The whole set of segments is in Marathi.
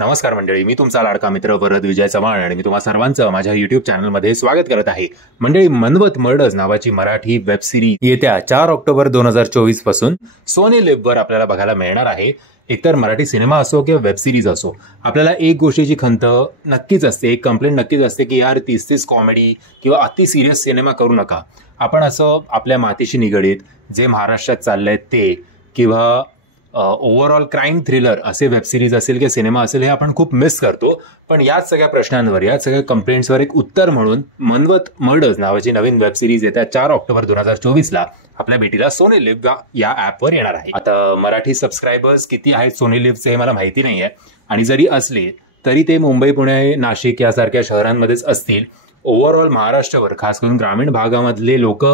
नमस्कार मंडळी, मी तुमचा लाडका मित्र वरद विजय चव्हाण आणि मी तुम्हा सर्वांचं माझ्या युट्यूब चॅनलमध्ये स्वागत करत आहे. मंडळी, मनवत मर्डर्स नावाची मराठी वेब सिरीज येत्या 4 ऑक्टोबर 2024 पासून सोनी लिव्ह वर आपल्याला बघायला मिळणार आहे. एकतर मराठी सिनेमा असो किंवा वेब सिरीज असो, आपल्याला एक गोष्टीची खंत नक्कीच असते, एक कंप्लेंट नक्कीच असते की यार 30 कॉमेडी किंवा अति सिरियस सिनेमा करू नका. आपण असं आपल्या मातीशी निगडीत जे महाराष्ट्रात चाललंय ते किंवा ओव्हरऑल क्राईम थ्रिलर असे वेब सिरीज असेल किंवा सिनेमा असेल हे आपण खूप मिस करतो. पण याच सगळ्या प्रश्नांवर, याच सगळ्या कंप्लेंट्सवर एक उत्तर म्हणून मनवत मर्डर्स नावाची नवीन वेब सिरीज येत्या 4 ऑक्टोबर 2024 आपल्या भेटीला सोनी लिव्ह या ऍपवर येणार आहे. आता मराठी सबस्क्रायबर्स किती आहेत सोनी लिव्हचे हे मला माहिती नाहीये, आणि जरी असले तरी ते मुंबई, पुणे, नाशिक यासारख्या शहरांमध्येच असतील. ओव्हरऑल महाराष्ट्रावर, खास करून ग्रामीण भागामधले लोक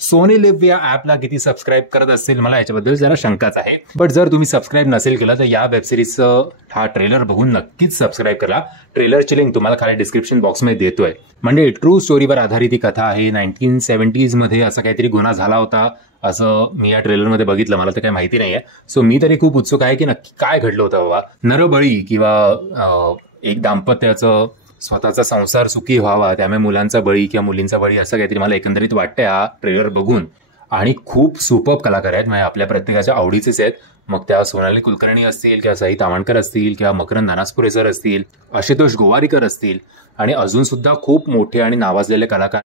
सोनी लिव्ह या ऍपला किती सबस्क्राईब करत असतील मला याच्याबद्दल जरा शंकाच आहे. बट जर तुम्ही सबस्क्राईब नसेल केलं तर या वेब सिरीजचं हा ट्रेलर बघून नक्कीच सबस्क्राईब करा. ट्रेलरची लिंक तुम्हाला खाली डिस्क्रिप्शन बॉक्समध्ये देतोय. म्हणजे ट्रू स्टोरीवर आधारित ही कथा आहे. 1970s मध्ये असा काहीतरी गुन्हा झाला होता असं मी या ट्रेलरमध्ये बघितलं, मला तर काही माहिती नाहीये. सो मी तरी खूप उत्सुक आहे की नक्की काय घडलं होतं बाबा. नरबळी किंवा एक दाम्पत्याचं स्वतःचा संसार सुखी व्हावा त्यामुळे मुलांचा बळी किंवा मुलींचा बळी असं काहीतरी मला एकंदरीत वाटतंय हा ट्रेलर बघून. आणि खूप सुपर्ब कलाकार आहेत, म्हणजे आपल्या प्रत्येकाच्या आवडीचेच आहेत. मग त्या सोनाली कुलकर्णी असतील किंवा सई तावणकर असतील किंवा मकरंद नानासपुरे सर असतील, आशुतोष गोवारीकर असतील, आणि अजून सुद्धा खूप मोठे आणि नावाजलेले कलाकार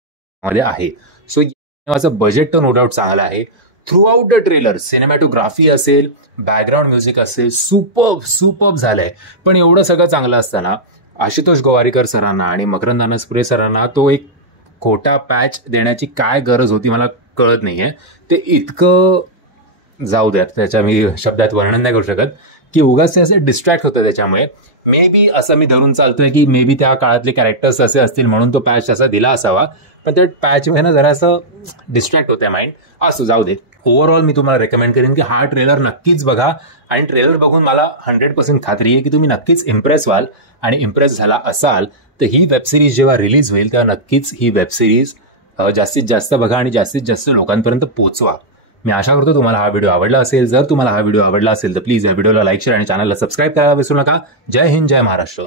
मध्ये आहे. सो माझं बजेट तर नो डाऊट चांगलं आहे. Through out the trailer cinematography असेल, बॅकग्राऊंड म्युझिक असेल, सुपर्ब झालंय. पण एवढं सगळं चांगलं असताना आशुतोष गोवारीकर सरांना आणि मकरंद नानासपुरे सरांना तो एक खोटा पॅच देण्याची काय गरज होती मला कळत नाहीये. ते इतकं जाऊ द्यात, त्याच्या मी शब्दात वर्णन नाही करू शकत की उगाच ते असे डिस्ट्रॅक्ट होतं. त्याच्यामुळे मे बी असं मी धरून चालतोय की मे बी त्या काळातले कॅरेक्टर्स असे असतील म्हणून तो पॅच तसा दिला असावा. पण त्या पॅचमध्ये ना जरासं डिस्ट्रॅक्ट होत्या माइंड. असं जाऊ दे. ओव्हरऑल मी तुम्हाला रेकमेंड करेन की हा ट्रेलर नक्कीच बघा, आणि ट्रेलर बघून मला 100% खात्री आहे की तुम्ही नक्कीच इम्प्रेस व्हाल. आणि इम्प्रेस झाला असाल तर ही वेब सिरीज जेव्हा रिलीज होईल तेव्हा नक्कीच ही वेब सिरीज जास्तीत जास्त बघा आणि जास्तीत जास्त लोकांपर्यंत पोहोचवा. मी आशा करतो तुम्हाला हा व्हिडिओ आवडला असेल. जर तुम्हाला हा व्हिडिओ आवडला असेल तर प्लीज या व्हिडिओला लाईक, शेअर आणि चॅनलला सबस्क्राईब करायला विसरू नका. जय हिंद, जय महाराष्ट्र.